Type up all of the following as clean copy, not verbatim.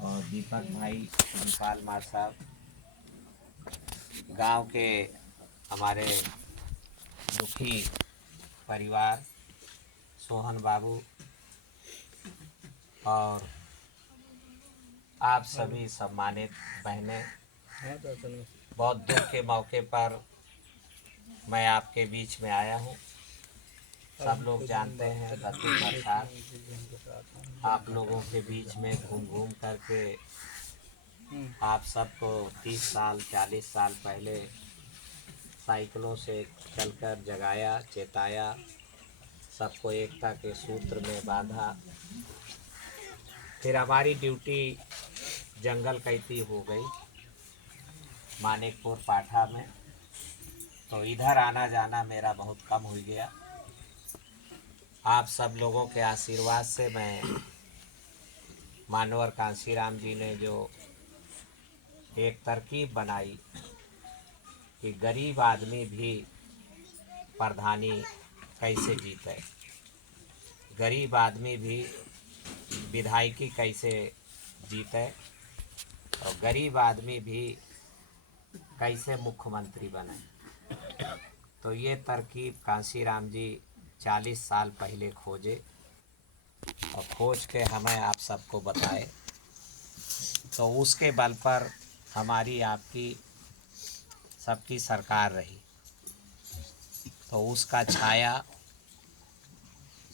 और दीपक भाई, गोपाल मार साहब, गांव के हमारे दुखी परिवार, सोहन बाबू और आप सभी सम्मानित बहनें, बहुत दुख के मौके पर मैं आपके बीच में आया हूँ। सब लोग जानते हैं दत्तू प्रसाद आप लोगों के बीच में घूम घूम करके आप सबको 30 साल 40 साल पहले साइकिलों से चलकर जगाया, चेताया, सबको एकता के सूत्र में बांधा। फिर हमारी ड्यूटी जंगल कैदी हो गई मानिकपुर पाठा में, तो इधर आना जाना मेरा बहुत कम हो गया। आप सब लोगों के आशीर्वाद से मैं मानवर कांशीराम जी ने जो एक तरकीब बनाई कि गरीब आदमी भी प्रधानी कैसे जीते, गरीब आदमी भी विधायकी कैसे जीते और गरीब आदमी भी कैसे मुख्यमंत्री बने, तो ये तरकीब कांशीराम जी 40 साल पहले खोजे और खोज के हमें आप सबको बताए। तो उसके बल पर हमारी आपकी सबकी सरकार रही, तो उसका छाया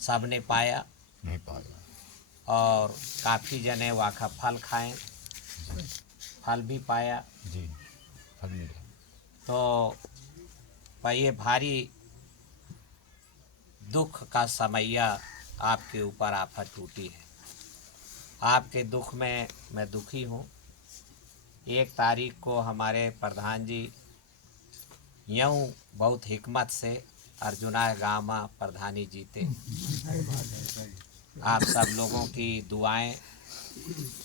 सबने पाया नहीं पाया और काफ़ी जने वाखा फल खाएं, फल भी पाया। जी, फल मिला। तो ये भारी दुख का समैया आपके ऊपर आफत टूटी है। आपके दुख में मैं दुखी हूँ। 1 तारीख को हमारे प्रधान जी यूँ बहुत हिकमत से अर्जुना गाँव में प्रधानी जीते। आप सब लोगों की दुआएं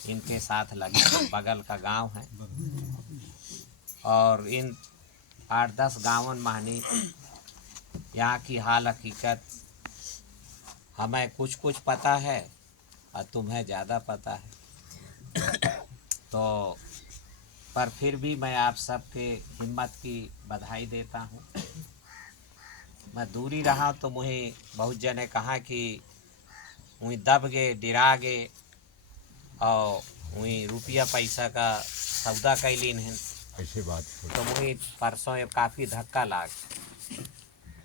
इनके साथ लगी, बगल का गांव है और इन 8-10 गाँवन मानी यहाँ की हाल हकीकत हमें कुछ कुछ पता है और तुम्हें ज़्यादा पता है। तो पर फिर भी मैं आप सबके हिम्मत की बधाई देता हूँ। मैं दूरी रहा तो मुझे बहुत जने कहा कि वहीं दब गए, डिरा गए और वहीं रुपया पैसा का सौदा कैलीन है, ऐसे बात तो मुझे परसों ये काफ़ी धक्का लाग।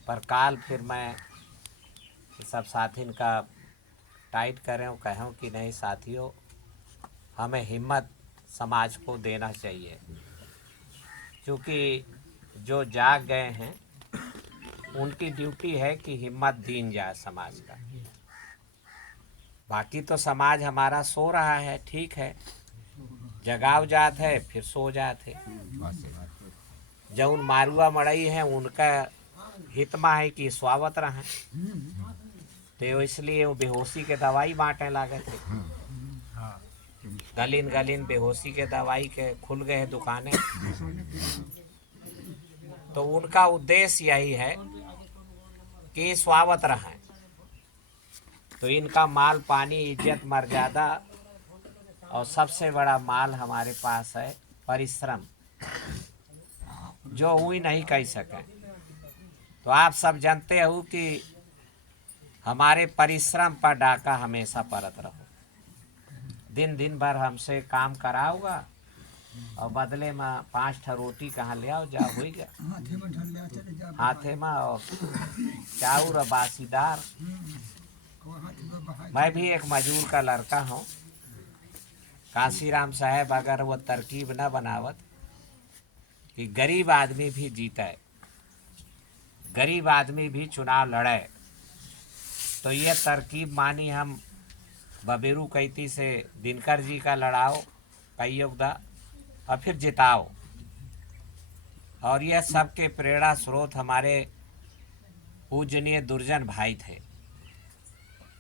पर काल फिर मैं सब साथिन का टाइट करें और कहें कि नहीं साथियों, हमें हिम्मत समाज को देना चाहिए, क्योंकि जो जाग गए हैं उनकी ड्यूटी है कि हिम्मत दीन जाए समाज का। बाकी तो समाज हमारा सो रहा है, ठीक है, जगाव जात है फिर सो जाते। जौन मारुआ मड़ई है उनका हितमा है कि स्वावत रहें, तो इसलिए वो बेहोशी के दवाई बांटे लागे थे। गलिन गलिन बेहोशी के दवाई के खुल गए दुकानें, तो उनका उद्देश्य यही है कि स्वावत रहें। तो इनका माल पानी इज्जत मर्यादा और सबसे बड़ा माल हमारे पास है परिश्रम, जो हुई नहीं कह सकें। तो आप सब जानते हो कि हमारे परिश्रम पर डाका हमेशा परत रहो। दिन दिन भर हमसे काम कराओगा और बदले में 5 ठा रोटी कहाँ ले आओ जाओ, हो गया हाथे में और चाउर और बासीदार। मैं भी एक मजदूर का लड़का हूँ। कांशीराम साहब अगर वो तरकीब न बनावत कि गरीब आदमी भी जीते, गरीब आदमी भी चुनाव लड़े, तो ये तरकीब मानी हम बबेरू कैती से दिनकर जी का लड़ाओ कई योगदा और फिर जिताओ। और यह सबके प्रेरणा स्रोत हमारे पूजनीय दुर्जन भाई थे।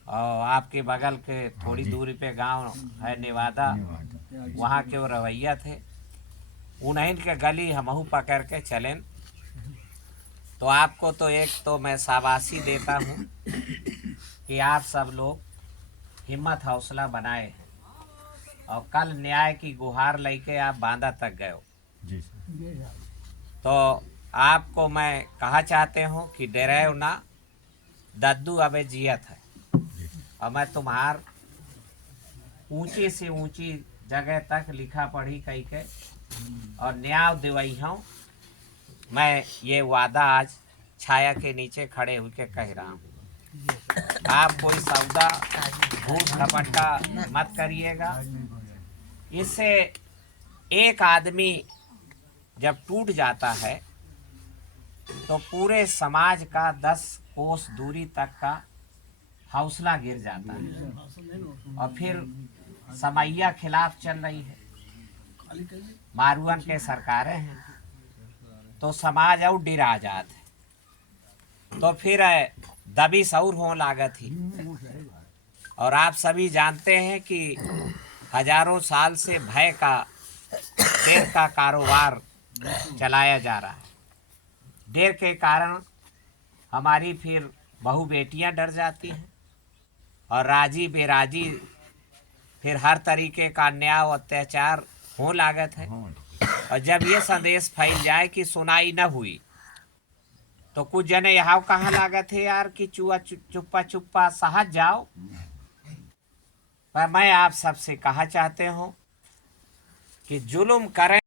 और आपके बगल के थोड़ी दूरी पे गांव है नेवादा, वहाँ के वो रवैया थे, उन्हीं के गली हमहू पकड़ के चलें। तो आपको तो एक तो मैं शाबाशी देता हूँ कि आप सब लोग हिम्मत हौसला बनाए हैं। और कल न्याय की गुहार लेके आप बांदा तक गए हो। जी सर। तो आपको मैं कहा चाहते हूँ कि डरे ना, दद्दू अबे जियत है। जी और मैं तुम्हार ऊंची से ऊंची जगह तक लिखा पढ़ी कही के और न्याय दिवई हूँ। मैं ये वादा आज छाया के नीचे खड़े होकर कह रहा हूँ। आप कोई सौदा झूठ झपट्टा मत करिएगा। इससे एक आदमी जब टूट जाता है तो पूरे समाज का 10 कोस दूरी तक का हौसला गिर जाता है। और फिर समैया खिलाफ चल रही है, मारुअन के सरकारें हैं, तो समाज और डिरा जात है। तो फिर दबिश और हो लागत ही। और आप सभी जानते हैं कि हजारों साल से भय का डेर का कारोबार चलाया जा रहा है। डेर के कारण हमारी फिर बहू बेटियां डर जाती हैं और राजी बेराजी फिर हर तरीके का अन्याय और अत्याचार हो लागत है। और जब ये संदेश फैल जाए कि सुनाई न हुई तो कुछ जने यहाँ कहाँ लागत है यार कि चुप्पा चुप्पा सहज जाओ। पर मैं आप सबसे कहा चाहते हूँ कि जुल्म करें